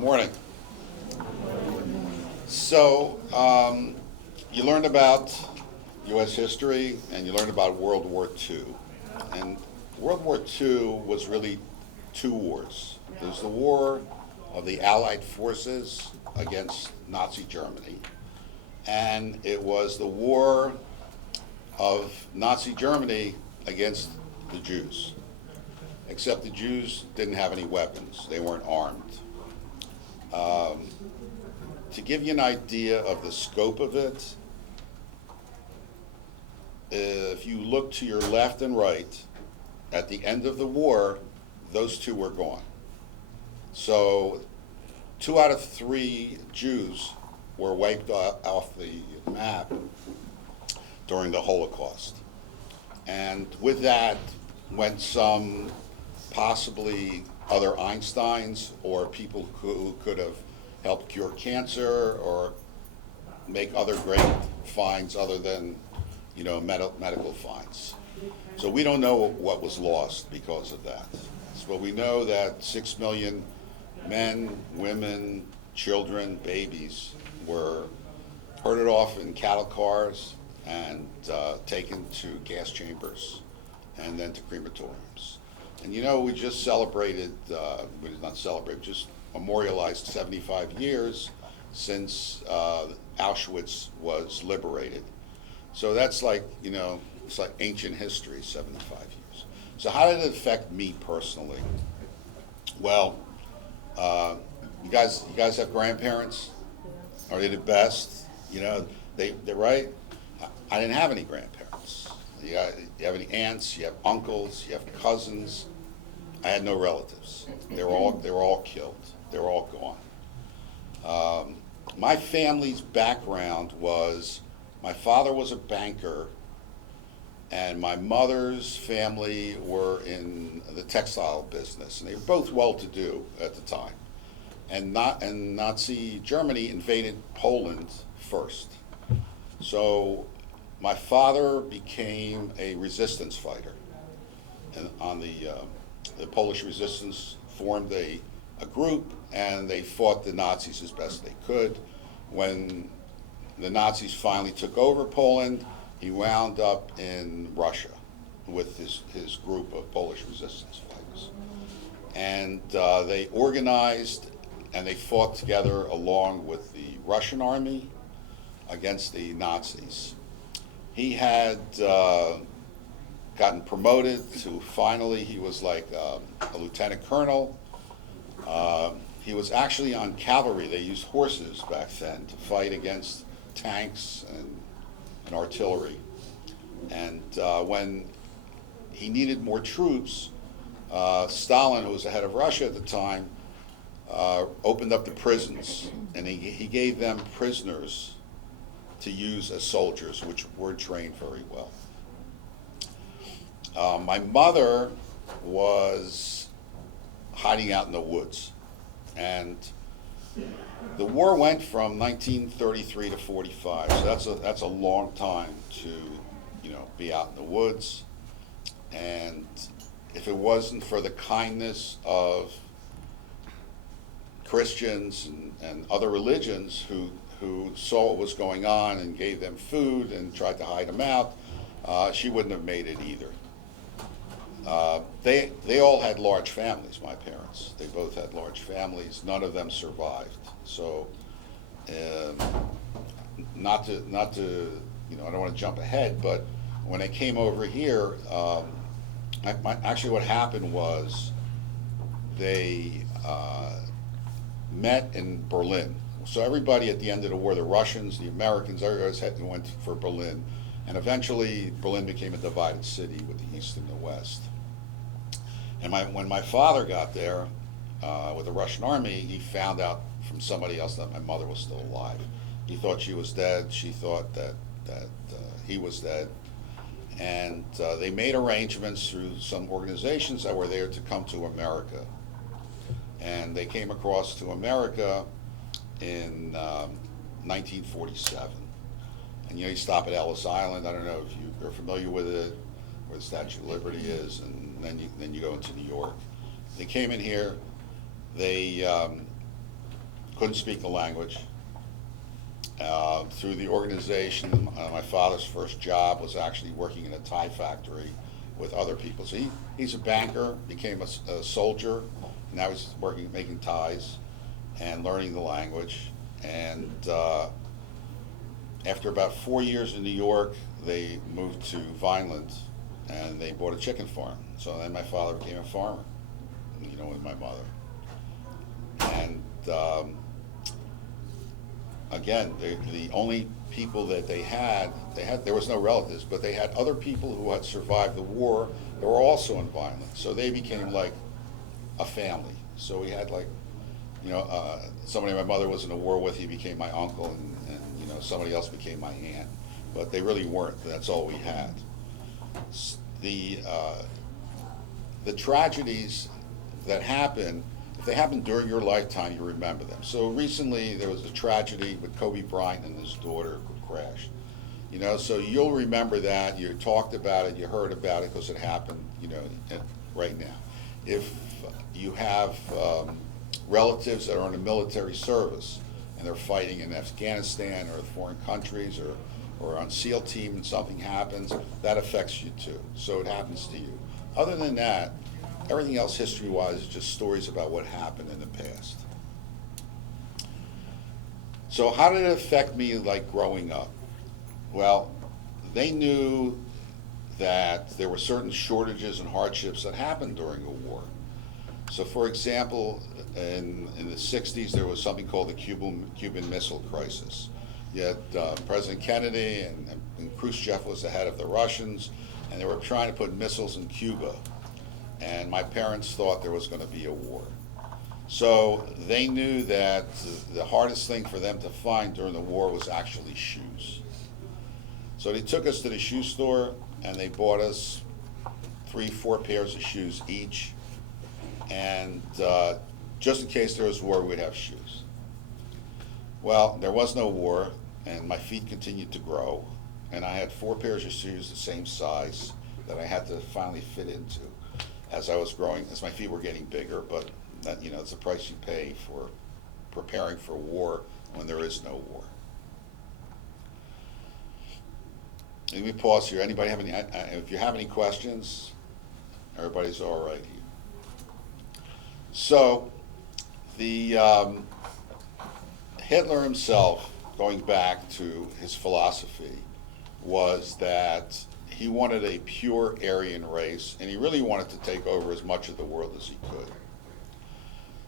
Morning. So, you learned about U.S. history and you learned about World War II. And World War II was really two wars. There's the war of the Allied forces against Nazi Germany, and it was the war of Nazi Germany against the Jews. Except the Jews didn't have any weapons, they weren't armed. To give you an idea of the scope of it, if you look to your left and right, at the end of the war, those two were gone. So 2 out of 3 Jews were wiped off the map during the Holocaust. And with that went some possibly other Einsteins or people who could have helped cure cancer or make other great finds other than, medical finds. So we don't know what was lost because of that. But we know that 6 million men, women, children, babies were herded off in cattle cars and taken to gas chambers and then to crematoriums. And we just celebrated, we did not celebrate, just memorialized 75 years since Auschwitz was liberated. So that's like, it's like ancient history, 75 years. So how did it affect me personally? Well, you guys have grandparents? Are they the best? They're right. I didn't have any grandparents. You have any aunts? You have uncles? You have cousins? I had no relatives. They were all killed. They were all gone. My family's background was my father was a banker, and my mother's family were in the textile business, and they were both well-to-do at the time. And Nazi Germany invaded Poland first. So my father became a resistance fighter, and on the Polish resistance formed a group, and they fought the Nazis as best they could. When the Nazis finally took over Poland, he wound up in Russia with his group of Polish resistance fighters. And they organized and they fought together along with the Russian army against the Nazis. He had gotten promoted to finally, he was like a lieutenant colonel. He was actually on cavalry. They used horses back then to fight against tanks and artillery. And when he needed more troops, Stalin, who was the head of Russia at the time, opened up the prisons, and he gave them prisoners to use as soldiers, which were trained very well. My mother was hiding out in the woods, and the war went from 1933 to 45, so that's a long time to be out in the woods. And if it wasn't for the kindness of Christians and other religions who saw what was going on and gave them food and tried to hide them out, she wouldn't have made it either. They all had large families, my parents. They both had large families. None of them survived. So, not to I don't want to jump ahead, but when I came over here, actually what happened was they met in Berlin. So everybody at the end of the war, the Russians, the Americans, everybody went for Berlin. And eventually Berlin became a divided city with the East and the West. And when my father got there with the Russian army, he found out from somebody else that my mother was still alive. He thought she was dead. She thought that he was dead. And they made arrangements through some organizations that were there to come to America. And they came across to America in 1947. And you stop at Ellis Island. I don't know if you're familiar with it, where the Statue of Liberty is, and then you go into New York. They came in here. They couldn't speak the language. Through the organization, my father's first job was actually working in a tie factory with other people. So he's a banker, became a soldier, now he's working, making ties and learning the language. And after about 4 years in New York, they moved to Vineland and they bought a chicken farm. So then my father became a farmer, with my mother. And again, the only people that they had, there was no relatives, but they had other people who had survived the war that were also in Vineland. So they became like a family. So we had somebody my mother was in a war with, he became my uncle, and somebody else became my aunt. But they really weren't. That's all we had. The tragedies that happen, if they happen during your lifetime, you remember them. So recently there was a tragedy with Kobe Bryant and his daughter who crashed. So you'll remember that. You talked about it. You heard about it because it happened. Right now. If you have relatives that are in the military service and they're fighting in Afghanistan or foreign countries or on SEAL team and something happens, that affects you too. So it happens to you. Other than that, everything else history-wise is just stories about what happened in the past. So how did it affect me growing up? Well, they knew that there were certain shortages and hardships that happened during the war. So for example, in the 60s, there was something called the Cuban Missile Crisis. You had President Kennedy and Khrushchev was the head of the Russians, and they were trying to put missiles in Cuba. And my parents thought there was going to be a war. So they knew that the hardest thing for them to find during the war was actually shoes. So they took us to the shoe store and they bought us 3-4 pairs of shoes each. And just in case there was war, we'd have shoes. Well, there was no war, and my feet continued to grow. And I had 4 pairs of shoes the same size that I had to finally fit into as I was growing, as my feet were getting bigger. But that, it's the price you pay for preparing for war when there is no war. Let me pause here. Anybody have any? If you have any questions, everybody's all right here. So, the Hitler himself, going back to his philosophy, was that he wanted a pure Aryan race, and he really wanted to take over as much of the world as he could.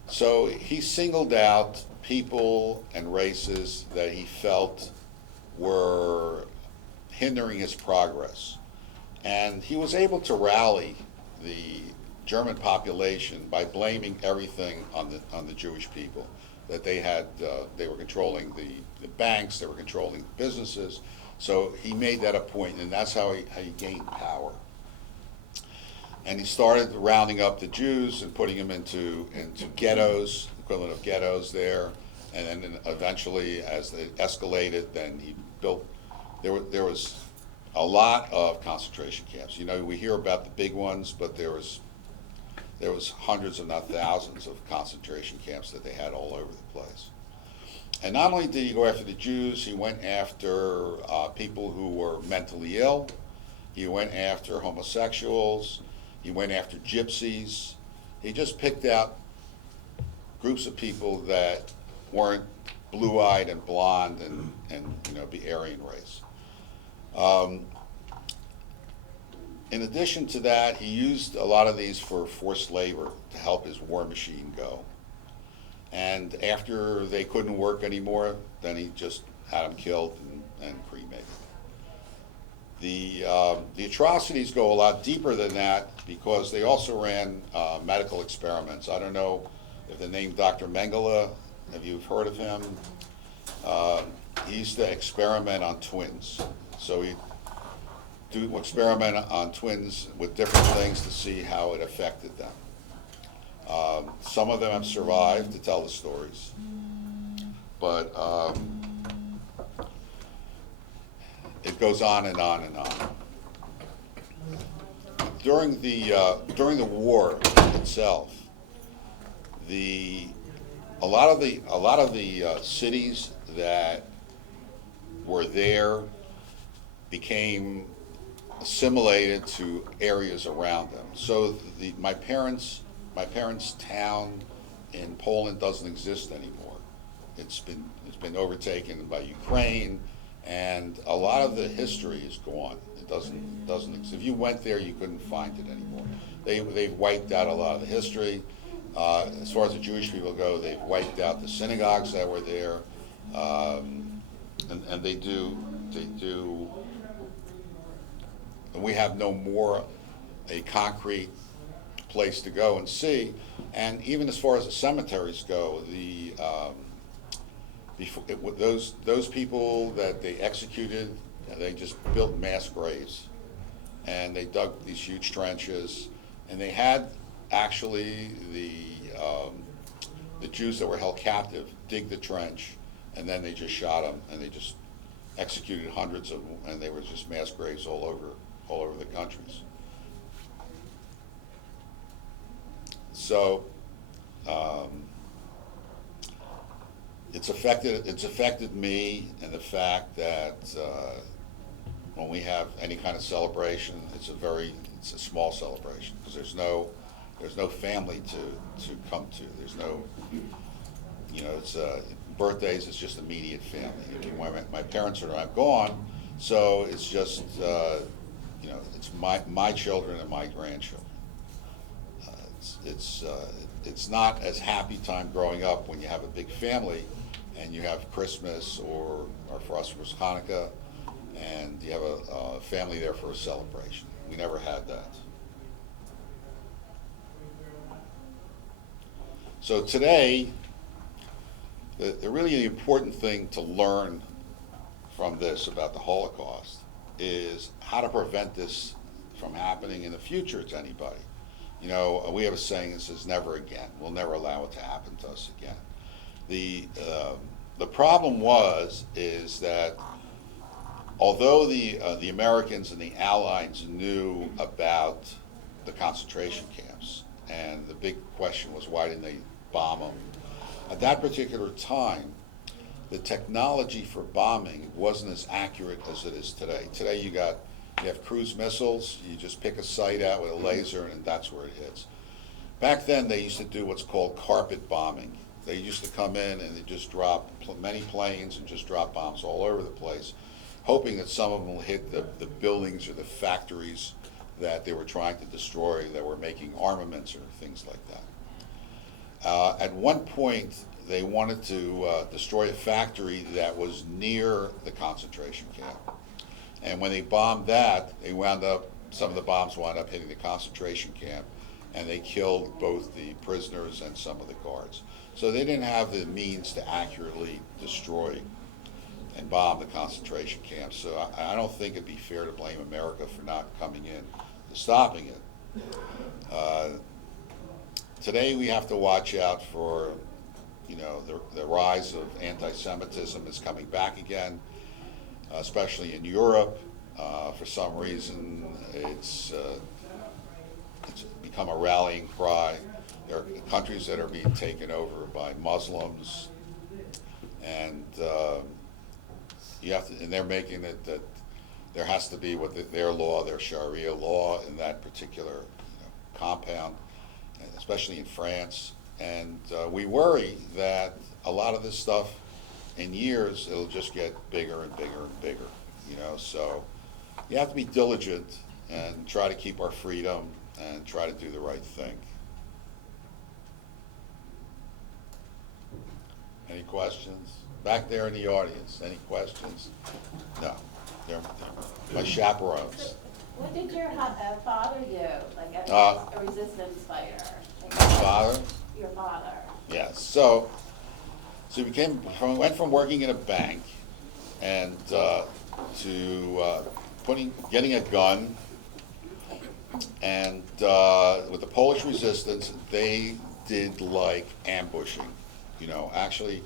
So he singled out people and races that he felt were hindering his progress. And he was able to rally the German population by blaming everything on the Jewish people. That they were controlling the banks, they were controlling businesses. So he made that a point, and that's how he gained power. And he started rounding up the Jews and putting them into ghettos, equivalent of ghettos there. And then eventually, as it escalated, then he built. There was a lot of concentration camps. We hear about the big ones, but there was hundreds, if not thousands, of concentration camps that they had all over the place. And not only did he go after the Jews, he went after people who were mentally ill. He went after homosexuals. He went after gypsies. He just picked out groups of people that weren't blue-eyed and blonde and the Aryan race. In addition to that, he used a lot of these for forced labor to help his war machine go. And after they couldn't work anymore, then he just had them killed and cremated. The atrocities go a lot deeper than that because they also ran medical experiments. I don't know if the name Dr. Mengele, have you heard of him? He used to experiment on twins. So he'd do experiment on twins with different things to see how it affected them. Some of them have survived to tell the stories, but it goes on and on and on. During the war itself, the a lot of the cities that were there became assimilated to areas around them. So my parents' town in Poland doesn't exist anymore. It's been overtaken by Ukraine, and a lot of the history is gone. It doesn't exist. If you went there, you couldn't find it anymore. They've wiped out a lot of the history. As far as the Jewish people go, they've wiped out the synagogues that were there, and they do, and we have no more a concrete place to go and see. And even as far as the cemeteries go, those people that they executed, they just built mass graves, and they dug these huge trenches, and they had actually the Jews that were held captive dig the trench, and then they just shot them, and they just executed hundreds of them, and they were just mass graves all over the countries. So it's affected me in the fact that when we have any kind of celebration, it's a small celebration, because there's no family to come to. There's no, it's birthdays. It's just immediate family. My parents are gone, so it's just it's my children and my grandchildren. It's not as happy time growing up when you have a big family and you have Christmas or for us it was Hanukkah, and you have a family there for a celebration. We never had that. So today, the really important thing to learn from this about the Holocaust is how to prevent this from happening in the future to anybody. We have a saying that says never again. We'll never allow it to happen to us again. The problem is that although the Americans and the Allies knew about the concentration camps, and the big question was why didn't they bomb them? At that particular time, the technology for bombing wasn't as accurate as it is today. Today you have cruise missiles. You just pick a site out with a laser, and that's where it hits. Back then, they used to do what's called carpet bombing. They used to come in and they just drop many planes and just drop bombs all over the place, hoping that some of them will hit the buildings or the factories that they were trying to destroy, that were making armaments or things like that. At one point, they wanted to destroy a factory that was near the concentration camp. And when they bombed that, some of the bombs wound up hitting the concentration camp, and they killed both the prisoners and some of the guards. So they didn't have the means to accurately destroy and bomb the concentration camps. So I don't think it'd be fair to blame America for not coming in to stopping it. Today we have to watch out for, the rise of anti-Semitism is coming back again, especially in Europe. For some reason, it's become a rallying cry. There are countries that are being taken over by Muslims, and and they're making it that there has to be their law, their Sharia law in that particular compound, especially in France. And we worry that a lot of this stuff, in years, it'll just get bigger and bigger and bigger. So you have to be diligent and try to keep our freedom and try to do the right thing. Any questions? Back there in the audience, any questions? No, they're my chaperones. What did your father do, like as a resistance fighter? My father? Your father. Yes. So he went from working in a bank and to getting a gun, and with the Polish resistance, they did like ambushing. Actually,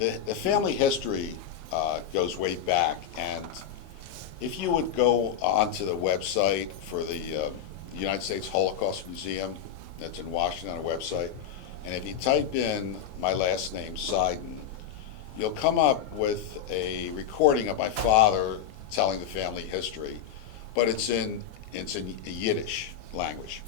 the family history goes way back, and if you would go onto the website for the United States Holocaust Museum, that's in Washington, on a website, And if you type in my last name, Seiden, you'll come up with a recording of my father telling the family history, but it's in Yiddish language.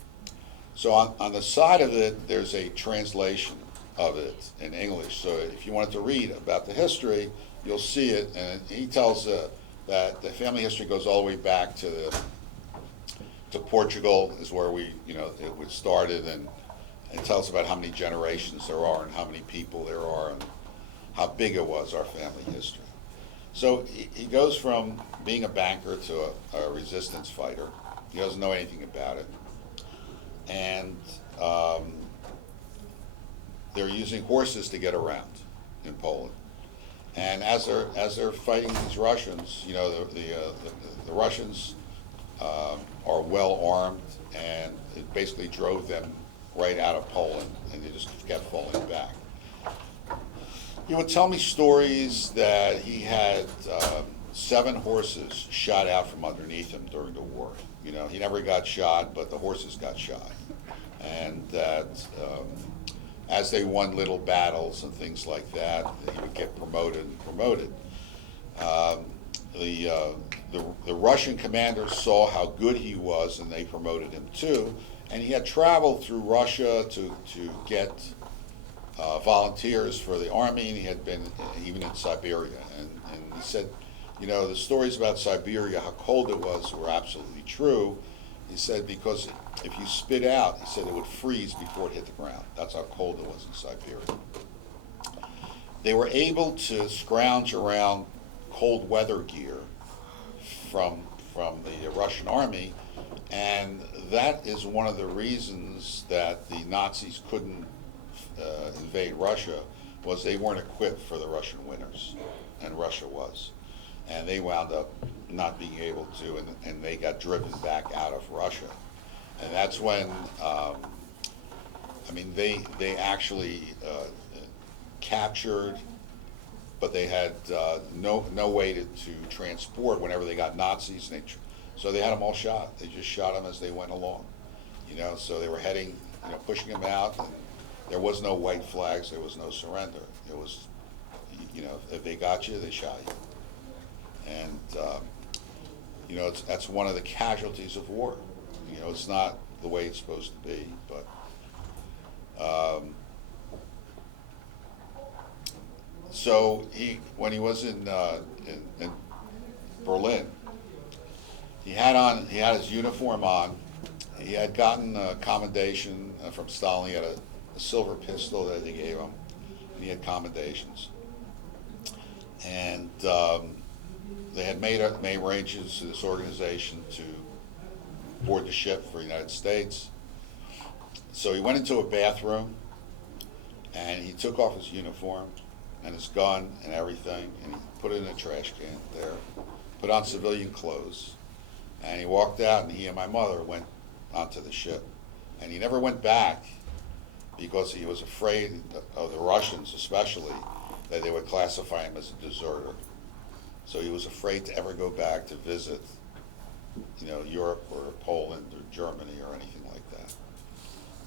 So on the side of it, there's a translation of it in English. So if you wanted to read about the history, you'll see it. And he tells that the family history goes all the way back to Portugal, is where it was started, and it tells about how many generations there are and how many people there are and how big it was, our family history. So he goes from being a banker to a resistance fighter. He doesn't know anything about it. And they're using horses to get around in Poland. And as they're fighting these Russians, the Russians are well armed, and it basically drove them right out of Poland, and they just kept falling back. He would tell me stories that he had 7 horses shot out from underneath him during the war. He never got shot, but the horses got shot. And that as they won little battles and things like that, he would get promoted and promoted. The Russian commanders saw how good he was, and they promoted him too. And he had traveled through Russia to get volunteers for the army, and he had been even in Siberia. And he said, the stories about Siberia, how cold it was, were absolutely true. He said, because if you spit out, he said it would freeze before it hit the ground. That's how cold it was in Siberia. They were able to scrounge around cold weather gear from the Russian army, and that is one of the reasons that the Nazis couldn't invade Russia, was they weren't equipped for the Russian winters, and Russia was. And they wound up not being able to, and they got driven back out of Russia. And that's when, they actually captured, but they had no way to transport whenever they got Nazis. So they had them all shot. They just shot them as they went along. So they were heading, pushing them out. And there was no white flags. There was no surrender. It was, if they got you, they shot you. And, that's one of the casualties of war. It's not the way it's supposed to be, but so when he was in Berlin, he had his uniform on. He had gotten a commendation from Stalin. He had a silver pistol that they gave him, and he had commendations. And they had made arrangements to this organization to board the ship for the United States. So he went into a bathroom, and he took off his uniform and his gun and everything, and he put it in a trash can there, put on civilian clothes, and he walked out, and he and my mother went onto the ship. And he never went back because he was afraid of the Russians, especially, that they would classify him as a deserter. So he was afraid to ever go back to visit, Europe or Poland or Germany or anything like that.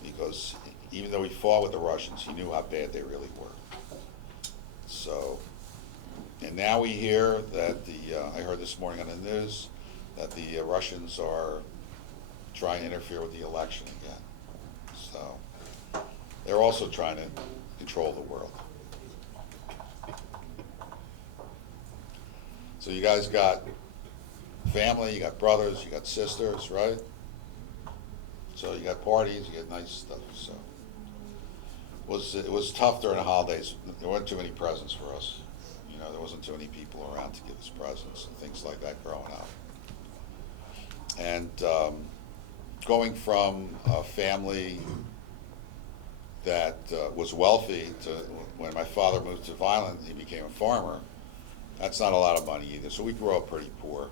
Because even though he fought with the Russians, he knew how bad they really were. So, and now we hear that I heard this morning on the news that the Russians are trying to interfere with the election again. So, they're also trying to control the world. So you guys got family, you got brothers, you got sisters, right? So you got parties, you get nice stuff. So it was tough during the holidays. There weren't too many presents for us. There wasn't too many people around to give us presents and things like that growing up. And going from a family that was wealthy to when my father moved to Violent, he became a farmer. That's not a lot of money either. So we grew up pretty poor,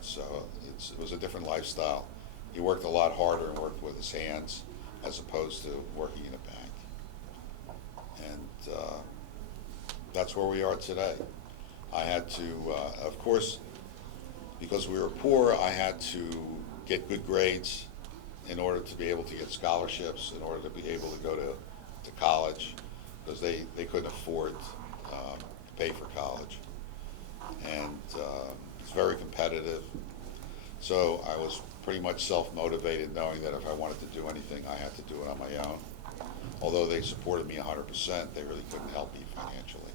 so it was a different lifestyle. He worked a lot harder and worked with his hands as opposed to working in a bank. And that's where we are today. I had to, of course, because we were poor, I had to get good grades in order to be able to get scholarships, in order to be able to go to to college because they couldn't afford to pay for college. And it's very competitive. So I was pretty much self-motivated, knowing that if I wanted to do anything, I had to do it on my own. Although they supported me 100%, they really couldn't help me financially.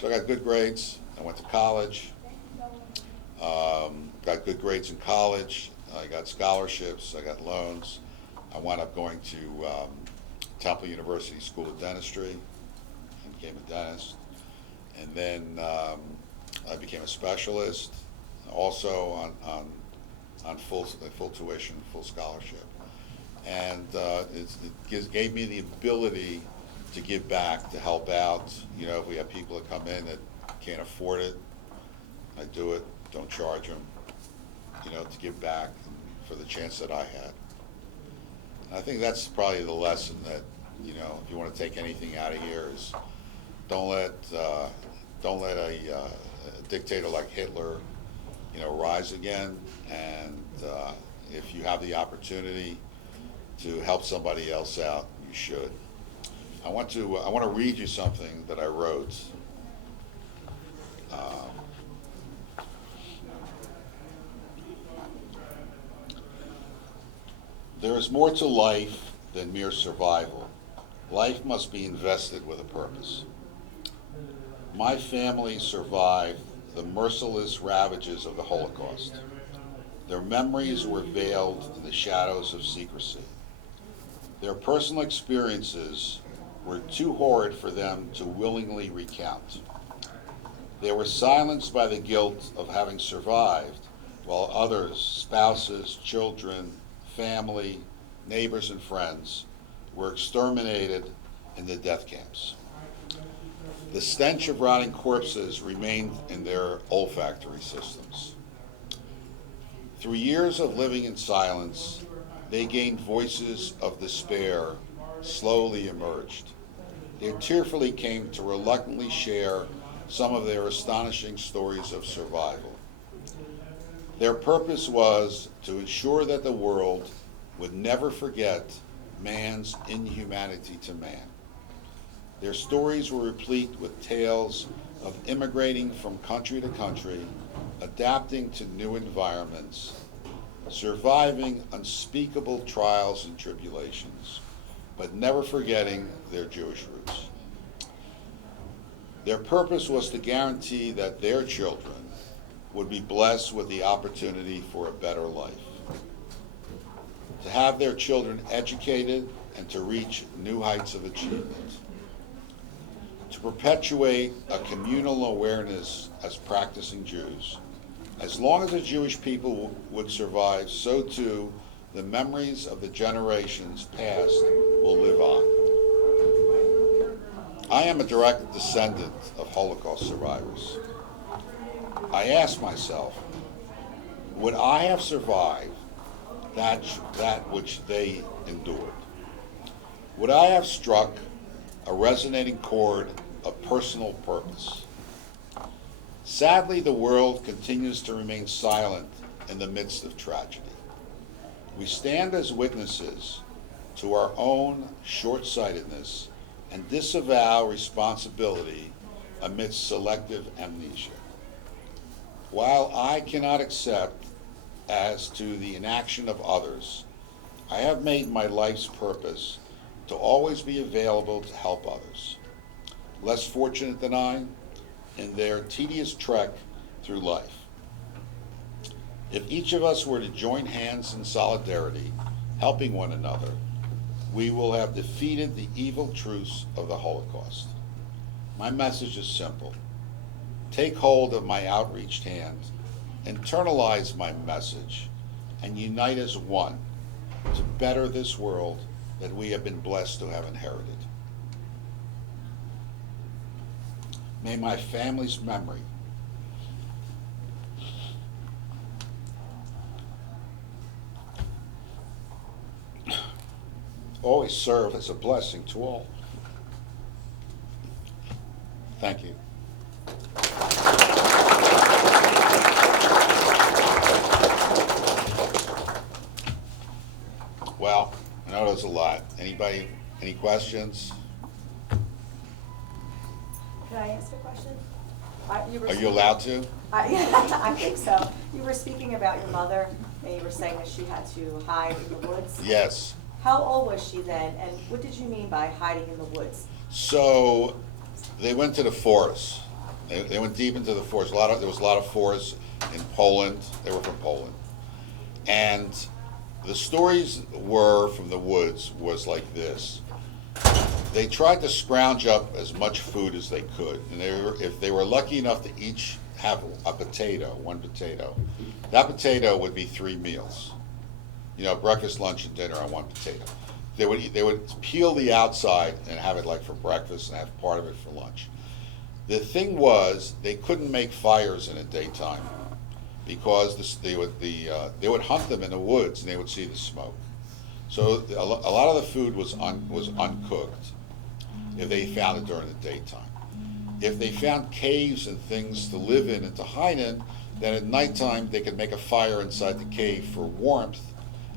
So I got good grades. I went to college. Got good grades in college. I got scholarships. I got loans. I wound up going to Temple University School of Dentistry and became a dentist. And then I became a specialist, also on full tuition, full scholarship. And it gave me the ability to give back, to help out. You know, if we have people that come in that can't afford it, I do it, don't charge them, you know, to give back for the chance that I had. And I think that's probably the lesson that, you know, if you want to take anything out of here is don't let a dictator like Hitler, you know, rise again. And if you have the opportunity to help somebody else out, you should. I want to read you something that I wrote. There is more to life than mere survival. Life must be invested with a purpose. My family survived the merciless ravages of the Holocaust. Their memories were veiled in the shadows of secrecy. Their personal experiences were too horrid for them to willingly recount. They were silenced by the guilt of having survived, while others, spouses, children, family, neighbors, and friends, were exterminated in the death camps. The stench of rotting corpses remained in their olfactory systems. Through years of living in silence, they gained voices of despair, slowly emerged. They tearfully came to reluctantly share some of their astonishing stories of survival. Their purpose was to ensure that the world would never forget man's inhumanity to man. Their stories were replete with tales of immigrating from country to country, adapting to new environments, surviving unspeakable trials and tribulations, but never forgetting their Jewish roots. Their purpose was to guarantee that their children would be blessed with the opportunity for a better life, to have their children educated and to reach new heights of achievement, to perpetuate a communal awareness as practicing Jews. As long as the Jewish people would survive, so too the memories of the generations past will live on. I am a direct descendant of Holocaust survivors. I ask myself, would I have survived that which they endured? Would I have struck a resonating chord of personal purpose? Sadly, the world continues to remain silent in the midst of tragedy. We stand as witnesses to our own short-sightedness and disavow responsibility amidst selective amnesia. While I cannot accept as to the inaction of others, I have made my life's purpose to always be available to help others, less fortunate than I, in their tedious trek through life. If each of us were to join hands in solidarity, helping one another, we will have defeated the evil truths of the Holocaust. My message is simple. Take hold of my outreached hand, internalize my message, and unite as one to better this world that we have been blessed to have inherited. May my family's memory always serve as a blessing to all. Thank you. Well, I know there's a lot. Anybody Any questions? Can I ask a question? Are you allowed to? I think so. You were speaking about your mother, and you were saying that she had to hide in the woods. Yes. How old was she then, and what did you mean by hiding in the woods? So they went to the forest. They went deep into the forest. There was a lot of forests in Poland. They were from Poland. And the stories were from the woods was like this. They tried to scrounge up as much food as they could. And if they were lucky enough to each have a potato, one potato, that potato would be 3 meals. You know, breakfast, lunch, and dinner on one potato. They would peel the outside and have it like for breakfast and have part of it for lunch. The thing was, they couldn't make fires in the daytime because they would hunt them in the woods and they would see the smoke. So a lot of the food was uncooked if they found it during the daytime. If they found caves and things to live in and to hide in, then at nighttime they could make a fire inside the cave for warmth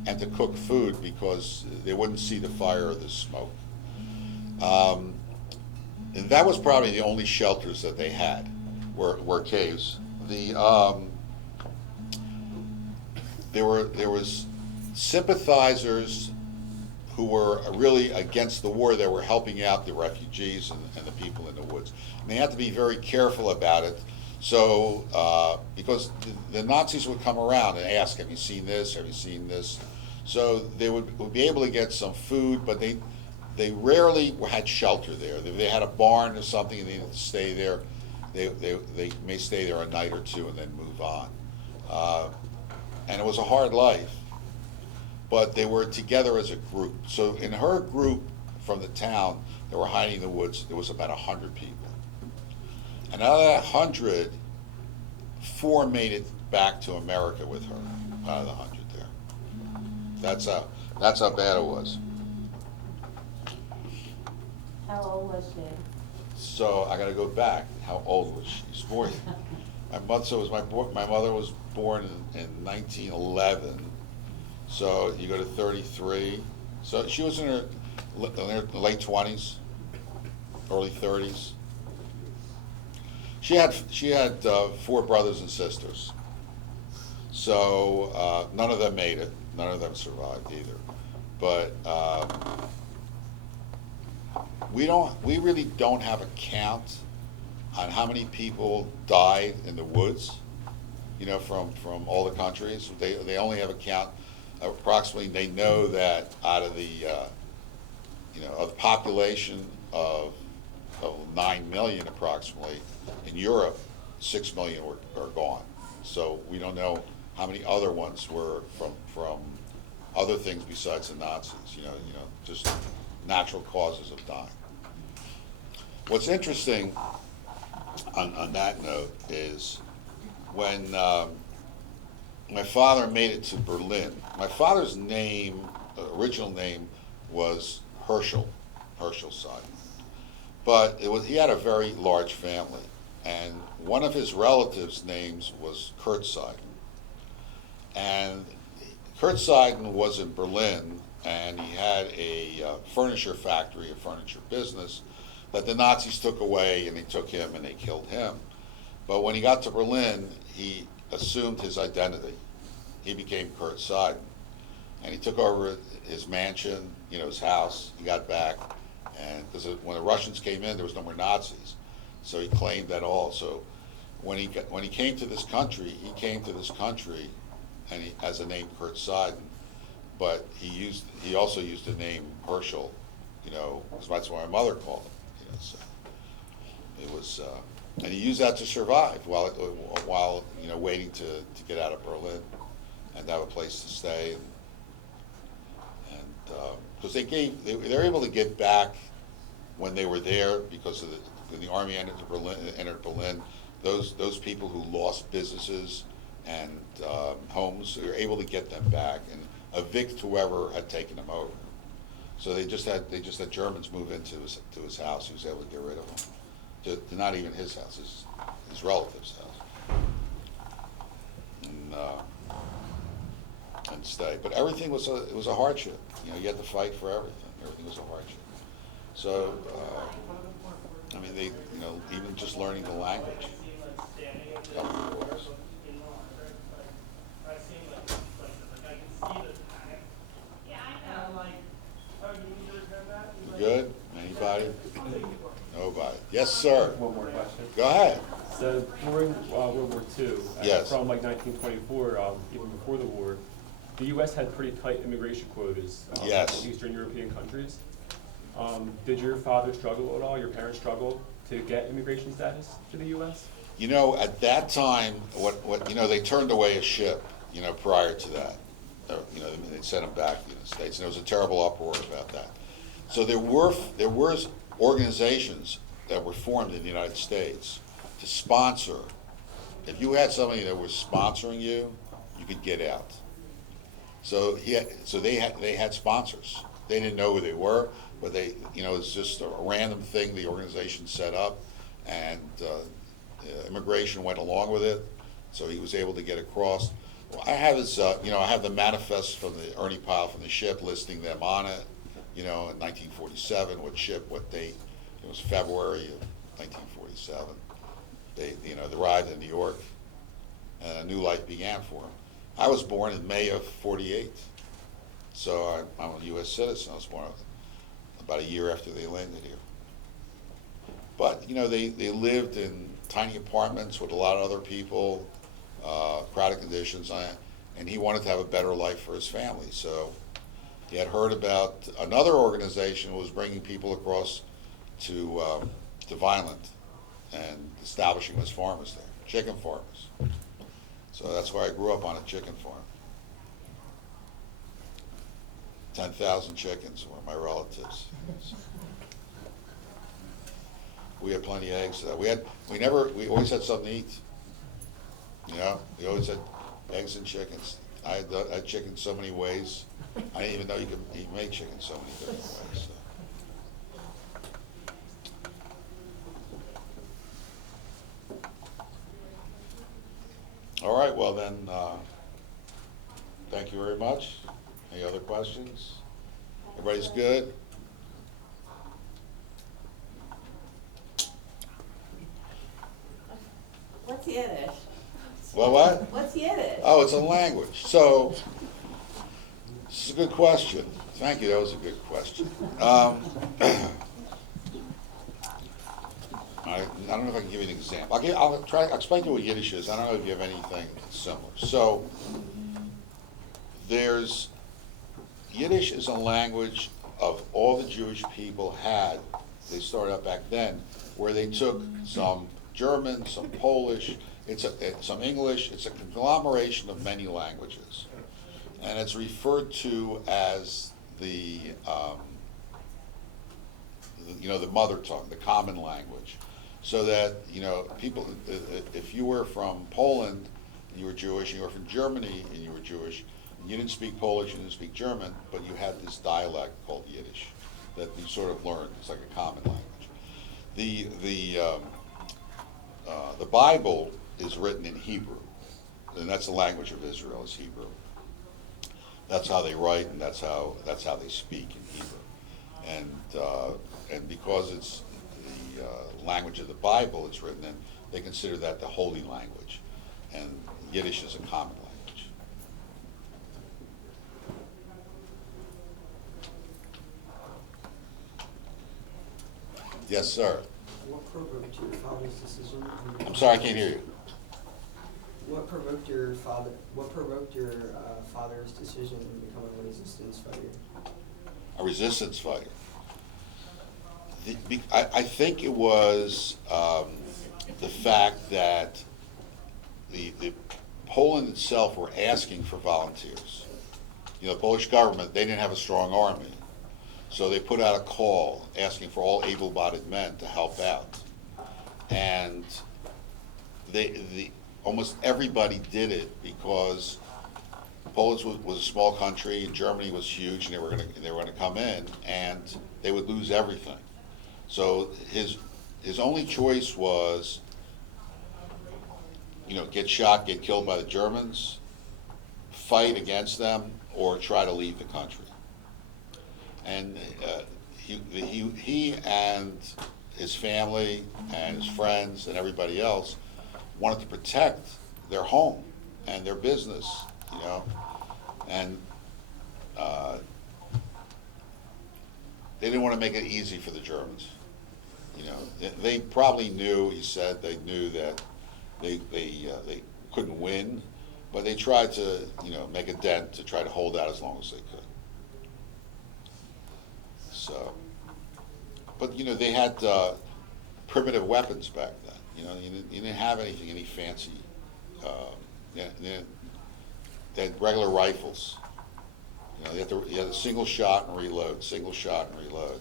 and to cook food because they wouldn't see the fire or the smoke. And that was probably the only shelters that they had were caves. There was sympathizers who were really against the war that were helping out the refugees and the people in the woods. And they had to be very careful about it. So, because the Nazis would come around and ask, have you seen this, have you seen this? So they would be able to get some food, but they rarely had shelter there. If they had a barn or something and they needed to stay there, they may stay there a night or two and then move on. And it was a hard life, but they were together as a group. So in her group from the town that were hiding in the woods, there was about 100 people. And out of that 100, 4 made it back to America with her, out of the 100 there. That's how bad it was. How old was she? So I got to go back. How old was she? She's born. My mother was born in 1911. So you go to 33. So she was in her late 20s, early 30s. She had 4 brothers and sisters. So none of them made it. None of them survived either. But we really don't have a count on how many people died in the woods, you know, from all the countries. They only have a count. Approximately, they know that out of the of the population of 9 million approximately in Europe, 6 million are gone. So we don't know how many other ones were from other things besides the Nazis. You know, just natural causes of dying. What's interesting on that note is when my father made it to Berlin. My father's name, original name, was Herschel Seidel. But he had a very large family, and one of his relatives' names was Kurt Seidel. And Kurt Seidel was in Berlin, and he had a furniture factory, a furniture business, that the Nazis took away, and they took him and they killed him. But when he got to Berlin, he assumed his identity. He became Kurt Seidel. And he took over his mansion, his house. He got back, and because when the Russians came in, there was no more Nazis. So he claimed that all. So when he came to this country, and he has the name Kurt Seidel, but he also used the name Herschel, because that's what my mother called him. So it was, and he used that to survive while waiting to get out of Berlin and have a place to stay, and because they were able to get back when they were there because of when the army entered Berlin. Those people who lost businesses and homes, they were able to get them back and evict whoever had taken them over. So they just had Germans move into his house. He was able to get rid of them. To not even his house, his relative's house, and stay. But everything was a hardship. You had to fight for everything. Everything was a hardship. So, I mean, they, you know, even just learning the language. Couple of boys. You good? Anybody? Nobody. Yes, sir. One more question. Go ahead. So during World War II, Yes. from like 1924, even before the war, the U.S. had pretty tight immigration quotas. Yes. In Eastern European countries. Did your father struggle at all? Your parents struggle to get immigration status to the U.S.? You know, at that time, what you know, they turned away a ship, you know, prior to that. You know, they sent him back to the United States, and there was a terrible uproar about that. So there were organizations that were formed in the United States to sponsor. If you had somebody that was sponsoring you, you could get out. So they had sponsors. They didn't know who they were, but they, you know, it's just a random thing the organization set up, and immigration went along with it. So he was able to get across. Well, I have his, you know, I have the manifest from the Ernie Pyle from the ship listing them on it. You know, in 1947, what ship, what date? It was February of 1947. They, you know, they arrived in New York, and a new life began for him. I was born in May of '48, so I'm a U.S. citizen. I was born about a year after they landed here. But, you know, they lived in tiny apartments with a lot of other people, crowded conditions, and he wanted to have a better life for his family. So he had heard about another organization was bringing people across to Vineland and establishing his farmers there, chicken farmers. So that's where I grew up, on a chicken farm. 10,000 chickens were my relatives. We had plenty of eggs. We always had something to eat. You know, we always had eggs and chickens. I had chicken so many ways. I didn't even know you could make chicken so many different ways. So. All right, well then, thank you very much. Any other questions? Everybody's good? What's Yiddish? Well, what? What's Yiddish? Oh, it's a language. So, this is a good question. Thank you, that was a good question. I don't know if I can give you an example. I'll explain to you what Yiddish is. I don't know if you have anything similar. So, Yiddish is a language of all the Jewish people had. They started out back then, where they took some German, some Polish, some English. It's a conglomeration of many languages, and it's referred to as the mother tongue, the common language. So that, you know, people, if you were from Poland and you were Jewish, and you were from Germany and you were Jewish, and you didn't speak Polish, you didn't speak German, but you had this dialect called Yiddish that you sort of learned. It's like a common language. The Bible is written in Hebrew, and that's the language of Israel, is Hebrew. That's how they write, and that's how they speak in Hebrew. And because it's the language of the Bible it's written in, they consider that the holy language, and Yiddish is a common language. Yes, sir. What provoked your father's decision? I'm sorry, I can't hear you. What provoked your father's decision in becoming a resistance fighter? A resistance fighter. I think it was the fact that the Poland itself were asking for volunteers. You know, the Polish government, they didn't have a strong army. So they put out a call asking for all able-bodied men to help out. And almost everybody did it because Poland was a small country and Germany was huge, and they were going to come in and they would lose everything. So his only choice was, you know, get shot, get killed by the Germans, fight against them, or try to leave the country. And he and his family and his friends and everybody else wanted to protect their home and their business, you know, and they didn't want to make it easy for the Germans. You know, they probably knew. He said they knew that they couldn't win, but they tried to, you know, make a dent to try to hold out as long as they could. So, but you know, they had primitive weapons back then. You know, you didn't have anything, any fancy. They had regular rifles. You know, you had a single shot and reload, single shot and reload.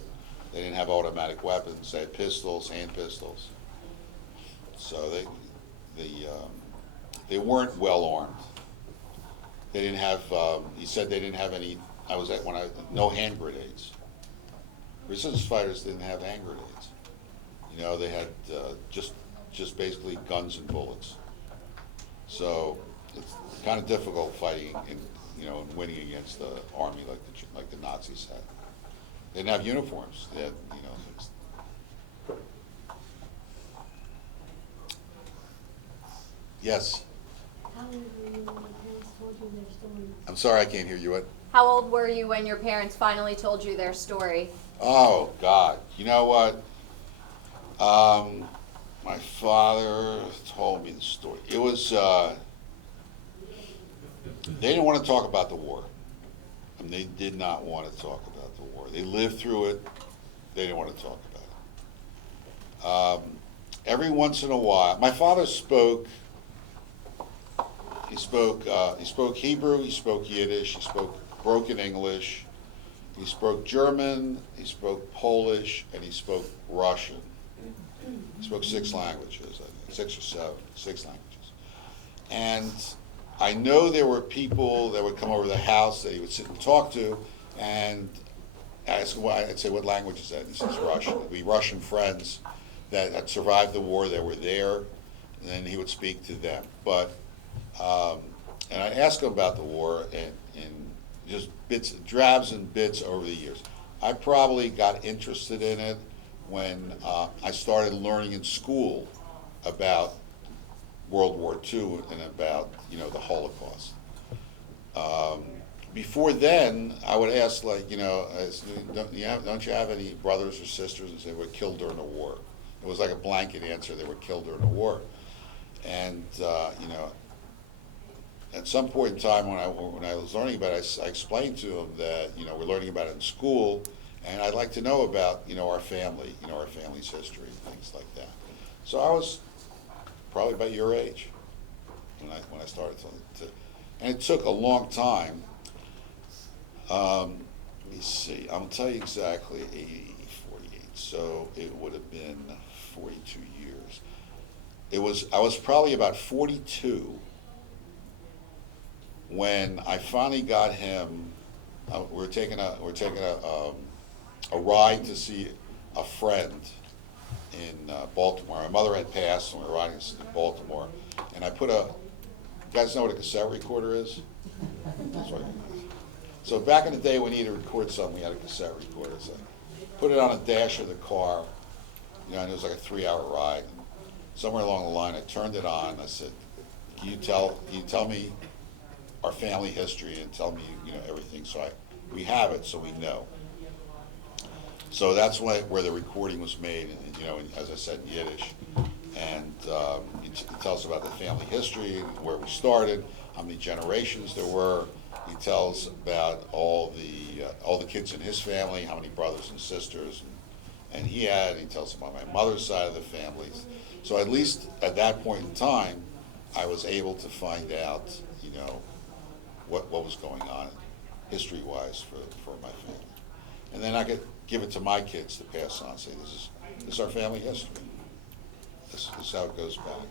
They didn't have automatic weapons. They had pistols, hand pistols. So they weren't well armed. They didn't have. He said they didn't have any. No hand grenades. Resistance fighters didn't have hand grenades. You know, they had just basically guns and bullets. So it's kind of difficult fighting and winning against the army like the Nazis had. They didn't have uniforms. They had, you know. Yes. How old were you when your parents told you their story? I'm sorry, I can't hear you. What? How old were you when your parents finally told you their story? Oh God! You know what? My father told me the story. It was. They didn't want to talk about the war. I mean, they did not want to talk about the war. They lived through it. They didn't want to talk about it. Every once in a while, my father spoke. He spoke Hebrew. He spoke Yiddish. He spoke broken English. He spoke German. He spoke Polish, and he spoke Russian. He spoke 6 languages, I think, 6 or 7, 6 languages. And I know there were people that would come over to the house that he would sit and talk to, and ask, I'd say, what language is that? And he says Russian. It would be Russian friends that had survived the war that were there, and then he would speak to them. But and I asked him about the war and just drabs and bits over the years. I probably got interested in it when I started learning in school about World War II and about, you know, the Holocaust. Before then, I would ask, like, you know, don't you have any brothers or sisters? And say, were killed during the war. It was like a blanket answer. They were killed during the war. And you know, at some point in time when I was learning about it, I explained to them that, you know, we're learning about it in school, and I'd like to know about, you know, our family, you know, our family's history, things like that. So I was probably about your age when I started to, and it took a long time. Let me see. I'm gonna tell you exactly 80, 48. So it would have been 42 years. I was probably about 42 when I finally got him. We're taking a ride to see a friend in Baltimore. My mother had passed, and we were riding to Baltimore. And I put you guys know what a cassette recorder is? That's right. So back in the day, when you needed to record something, we had a cassette recorder. So I put it on a dash of the car, you know, and it was like a 3-hour ride. And somewhere along the line, I turned it on. I said, can you tell me our family history and tell me, you know, everything, so we have it, so we know. So that's where the recording was made, and, you know, as I said, in Yiddish, and it tells about the family history, where we started, how many generations there were. He tells about all the kids in his family, how many brothers and sisters, and he had. He tells about my mother's side of the family. So at least at that point in time, I was able to find out, you know, what was going on history-wise for my family. And then I could give it to my kids to pass on, say, this is our family history. This is how it goes back.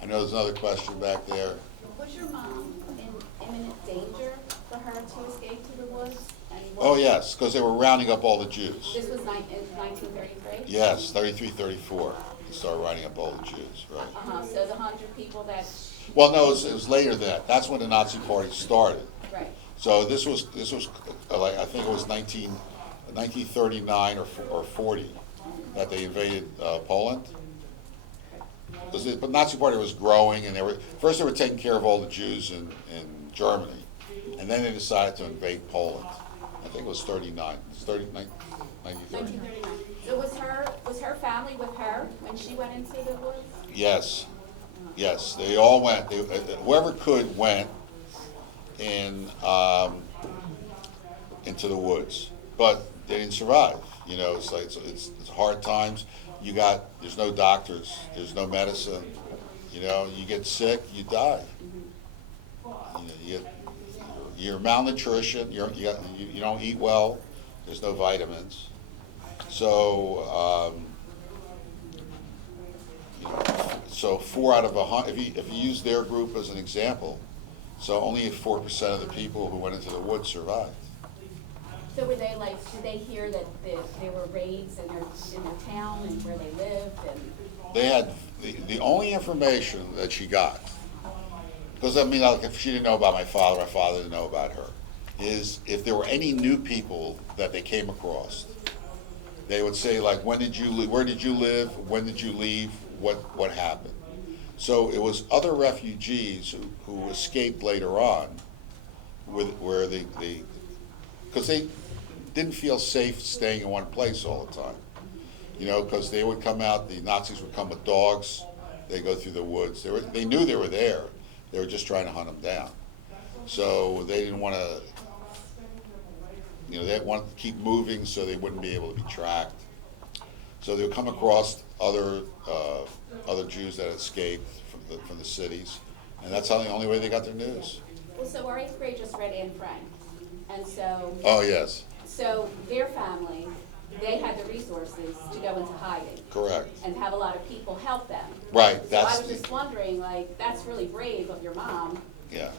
I know there's another question back there. Was your mom in imminent danger for her to escape to the woods? And Oh, yes, because they were rounding up all the Jews. This was in 1933? Yes, 33, 34. They started rounding up all the Jews, right? So the 100 people that, Well, no, it was later than that. That's when the Nazi Party started. right. So this was like, I think it was 1939 or 40 that they invaded Poland. But Nazi Party was growing, and first they were taking care of all the Jews in Germany, and then they decided to invade Poland. I think it was 39. It's 1939. 1939. So was her family with her when she went into the woods? Yes, yes, they all went. Whoever could went into the woods, but they didn't survive. You know, it's like it's hard times. There's no doctors, there's no medicine. You know, you get sick, you die. You know, you're malnutrition. You don't eat well. There's no vitamins. So. So 4 out of 100, if you use their group as an example, so only 4% of the people who went into the woods survived. So were they like, did they hear that there were raids in their town and where they lived and? They had, the only information that she got, because I mean, like, if she didn't know about my father didn't know about her, is if there were any new people that they came across, they would say, like, when did you live, where did you live, when did you leave, what happened. So it was other refugees who escaped later on, where because they didn't feel safe staying in one place all the time. You know, because they would come out, the Nazis would come with dogs, they'd go through the woods. They knew they were there, they were just trying to hunt them down. So they didn't want to, you know, they wanted to keep moving so they wouldn't be able to be tracked. So they would come across other Jews that had escaped from the cities, and that's the only way they got their news. Well, so our 8th grade just read Anne Frank, and so. Oh, yes. So their family, they had the resources to go into hiding. Correct. And have a lot of people help them. Right. So I was just wondering, like, that's really brave of your mom. Yeah.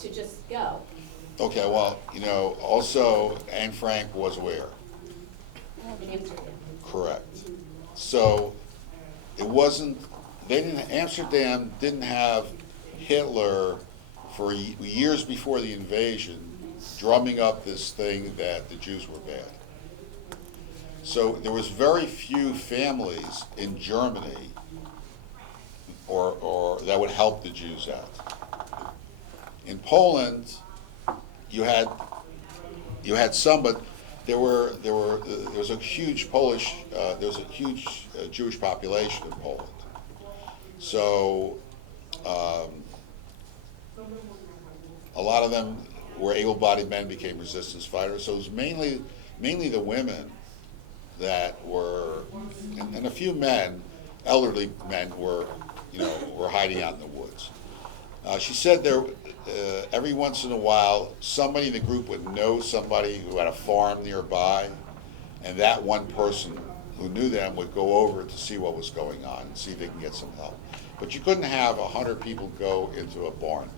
To just go. Okay, well, you know, also Anne Frank was where? In Amsterdam. Correct. So it wasn't, Amsterdam didn't have Hitler for years before the invasion drumming up this thing that the Jews were bad. So there was very few families in Germany or that would help the Jews out. In Poland, you had some, but there was a huge Jewish population in Poland. So a lot of them were able-bodied men, became resistance fighters. So it was mainly the women that were, and a few men, elderly men, were hiding out in the woods. She said every once in a while, somebody in the group would know somebody who had a farm nearby, and that one person who knew them would go over to see what was going on and see if they can get some help. But you couldn't have 100 people go into a barn,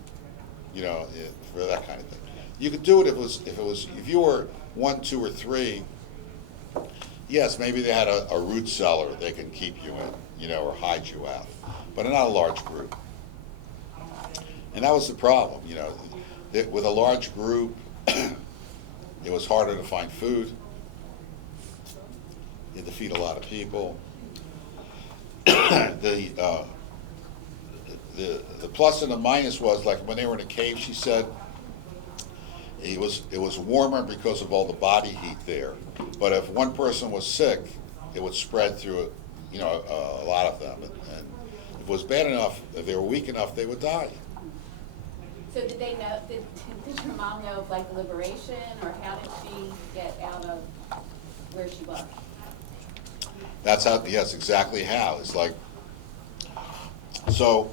you know, for that kind of thing. You could do it if you were 1, 2, or 3. Yes, maybe they had a root cellar they can keep you in, you know, or hide you out, but not a large group. And that was the problem, you know. With a large group, it was harder to find food. You had to feed a lot of people. The plus and the minus was, like, when they were in a cave, she said it was warmer because of all the body heat there. But if one person was sick, it would spread through, you know, a lot of them. And if it was bad enough, if they were weak enough, they would die. So did they know? Did your mom know of, like, the liberation, or how did she get out of where she was? That's how. Yes, exactly how. It's like, so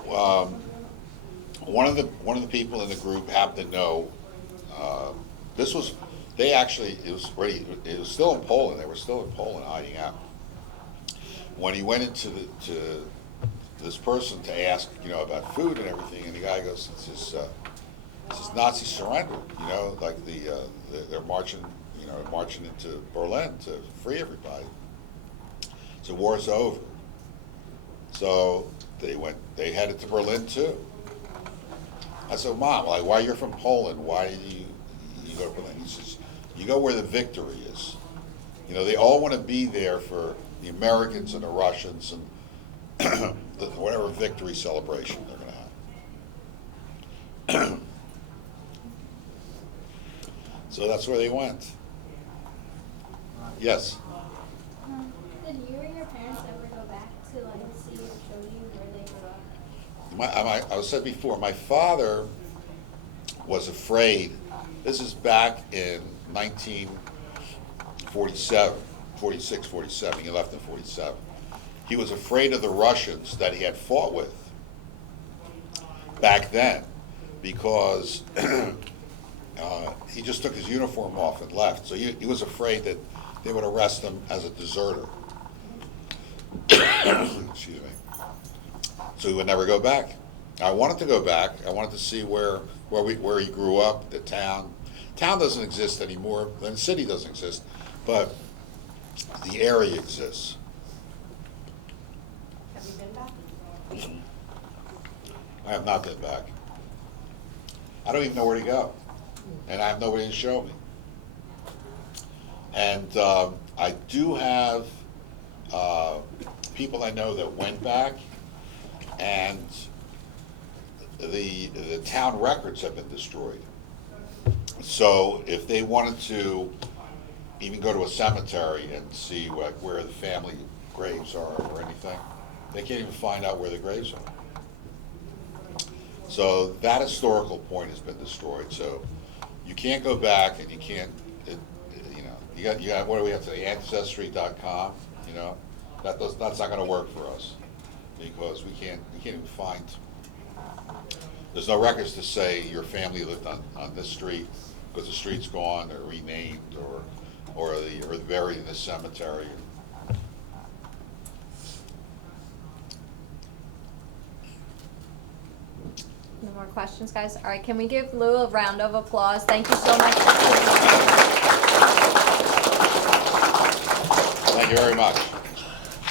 one of the people in the group happened to know. It was still in Poland. They were still in Poland hiding out. When he went into this person to ask, you know, about food and everything, and the guy goes, "This is Nazi surrender, you know, like they're marching into Berlin to free everybody. So war's over." So they headed to Berlin too. I said, "Mom, like, why you're from Poland? Why did you you go to Berlin. He says, you go where the victory is. You know, they all want to be there for the Americans and the Russians and whatever victory celebration they're going to have. So that's where they went. Yes. Did you or your parents ever go back to like see or show you where they grew up? I said before, my father was afraid. This is back in 1947, 46, 47. He left in 47. He was afraid of the Russians that he had fought with back then because he just took his uniform off and left. So he was afraid that they would arrest him as a deserter. Excuse me. So he would never go back. I wanted to go back. I wanted to see where he grew up, the town. Town doesn't exist anymore. The city doesn't exist, but the area exists. Have you been back? I have not been back. I don't even know where to go, and I have nobody to show me. And I do have people I know that went back, and the town records have been destroyed. So if they wanted to even go to a cemetery and see where the family graves are or anything, they can't even find out where the graves are. So that historical point has been destroyed. So you can't go back, and you can't. You got. What do we have today? Ancestry.com. You know, that's not going to work for us because we can't even find. There's no records to say your family lived on this street because the street's gone or renamed or they're buried in this cemetery. No more questions, guys? All right, can we give Lou a round of applause? Thank you so much. Thank you very much.